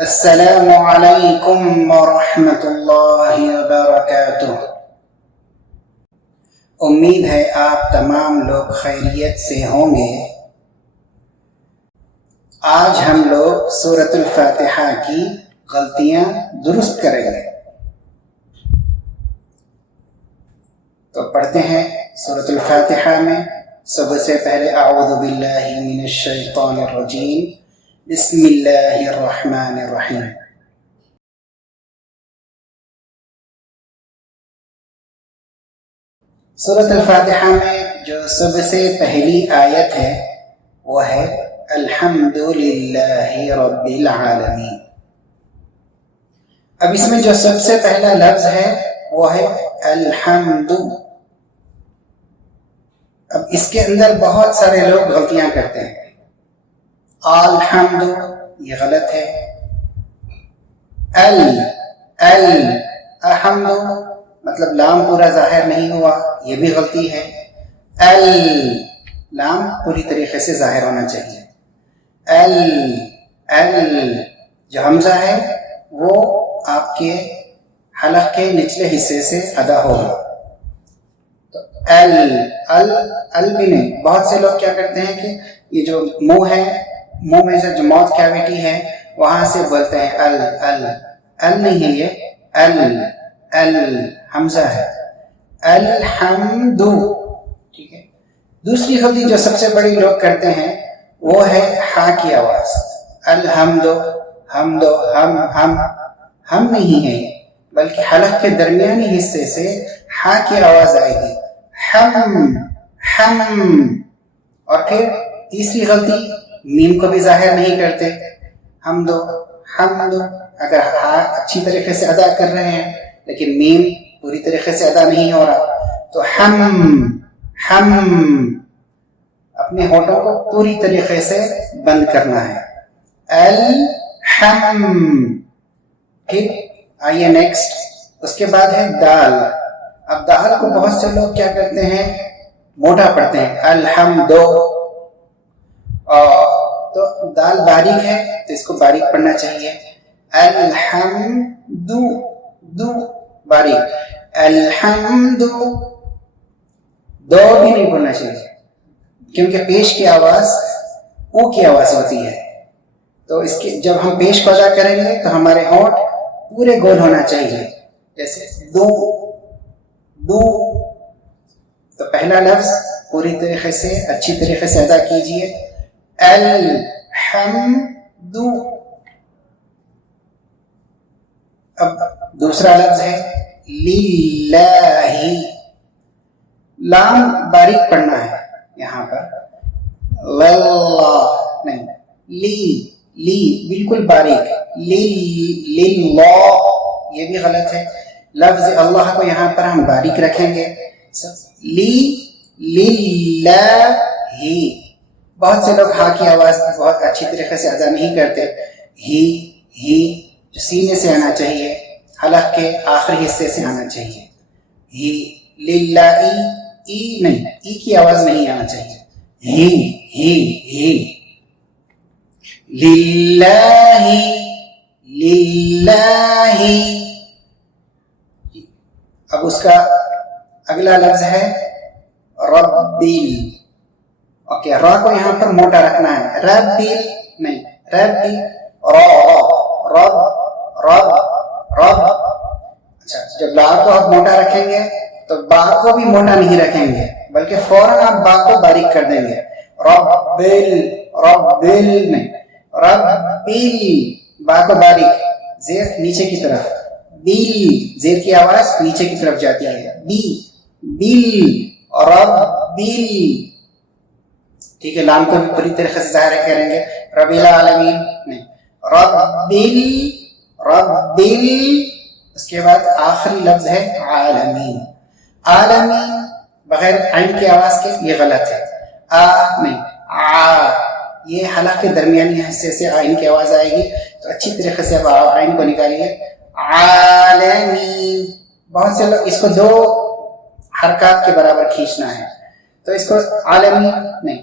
السلام علیکم ورحمۃ اللہ وبرکاتہ۔ امید ہے آپ تمام لوگ خیریت سے ہوں گے۔ آج ہم لوگ سورۃ الفاتحہ کی غلطیاں درست کریں گے۔ تو پڑھتے ہیں سورۃ الفاتحہ میں سب سے پہلے اعوذ باللہ من الشیطان الرجیم، بسم اللہ الرحمن الرحیم۔ سورۃ الفاتحہ میں جو سب سے پہلی آیت ہے وہ ہے الحمد للہ رب العالمین۔ اب اس میں جو سب سے پہلا لفظ ہے وہ ہے الحمد۔ اب اس کے اندر بہت سارے لوگ غلطیاں کرتے ہیں۔ الحمد یہ غلط ہے۔ الحمد مطلب لام پورا ظاہر نہیں ہوا، یہ بھی غلطی ہے۔ لام پوری طریقے سے ظاہر ہونا چاہیے۔ جو حمزہ ہے وہ آپ کے حلق کے نچلے حصے سے ادا ہوگا۔ تو ال بھی نہیں۔ بہت سے لوگ کیا کرتے ہیں کہ یہ جو منہ ہے، منہ میں سے جو ماؤتھ کیویٹی ہے وہاں سے بولتے ہیں ال نہیں ہے، یہ حمزہ ہے۔ الحمد، ٹھیک ہے۔ دوسری غلطی جو سب سے بڑی لوگ کرتے ہیں وہ ہے ہا کی آواز۔ الحمد، ہم نہیں ہے بلکہ حلق کے درمیانی حصے سے ہا کی آواز آئے گی، ہم۔ اور پھر تیسری غلطی، میم کو بھی ظاہر نہیں کرتے۔ حمد، اگر ہا اچھی طریقے سے ادا کر رہے ہیں لیکن میم پوری طریقے سے ادا نہیں ہو رہا تو ہم اپنے ہونٹوں کو پوری طریقے سے بند کرنا ہے۔ پھر آئیے نیکسٹ، اس کے بعد ہے دال۔ اب دال کو بہت سے لوگ کیا کرتے ہیں، موٹا پڑھتے ہیں، الحمد۔ تو دال باریک ہے تو اس کو باریک پڑھنا چاہیے، الحمد، دو باریک، الحمد۔ دو بھی نہیں بولنا چاہیے کیونکہ پیش کی آواز او کی آواز ہوتی ہے۔ تو اس کی جب ہم پیش کو ادا کریں گے تو ہمارے ہونٹ پورے گول ہونا چاہیے، جیسے دو۔ تو پہلا لفظ پوری طریقے سے اچھی طریقے سے ادا کیجیے، الحمد۔ اب دوسرا لفظ ہے للہ۔ لام باریک پڑھنا ہے یہاں پر، نہیں، لی بالکل باریک، للہ یہ بھی غلط ہے۔ لفظ اللہ کو یہاں پر ہم باریک رکھیں گے، للہ۔ بہت سے لوگ ہا کی آواز بہت اچھی طریقے سے ادا نہیں کرتے، ہی جو سینے سے آنا چاہیے، حلق کے آخری حصے سے آنا چاہیے، ہی۔ للہ ای نہیں، ای کی آواز نہیں آنا چاہیے، ہی۔ للہ۔ اب اس کا اگلا لفظ ہے ربیل۔ اوکے، را کو یہاں پر موٹا رکھنا ہے، ربیل نہیں، ربی، رب۔ اچھا، جب لا کو آپ موٹا رکھیں گے تو با کو بھی موٹا نہیں رکھیں گے بلکہ فوراً آپ با کو باریک کر دیں گے، ربیل نہیں، ربیل، با کو باریک، زیر نیچے کی طرف، بیل، زیر کی آواز نیچے کی طرف جاتی ہے، بیل، ربیل، ٹھیک ہے۔ لام کو بھی پوری طریقے سے ظاہر کریں گے، رب العالمین نہیں، ربیل۔ اس کے بعد آخری لفظ ہے عالمین۔ عالمین بغیر عین کی آواز کے یہ غلط ہے، نہیں، یہ حلق کے درمیانی حصے سے عین کی آواز آئے گی تو اچھی طریقے سے اب عین کو نکالیے، عالمین۔ بہت سے لوگ اس کو دو حرکات کے برابر کھینچنا ہے تو اس کو عالمین نہیں،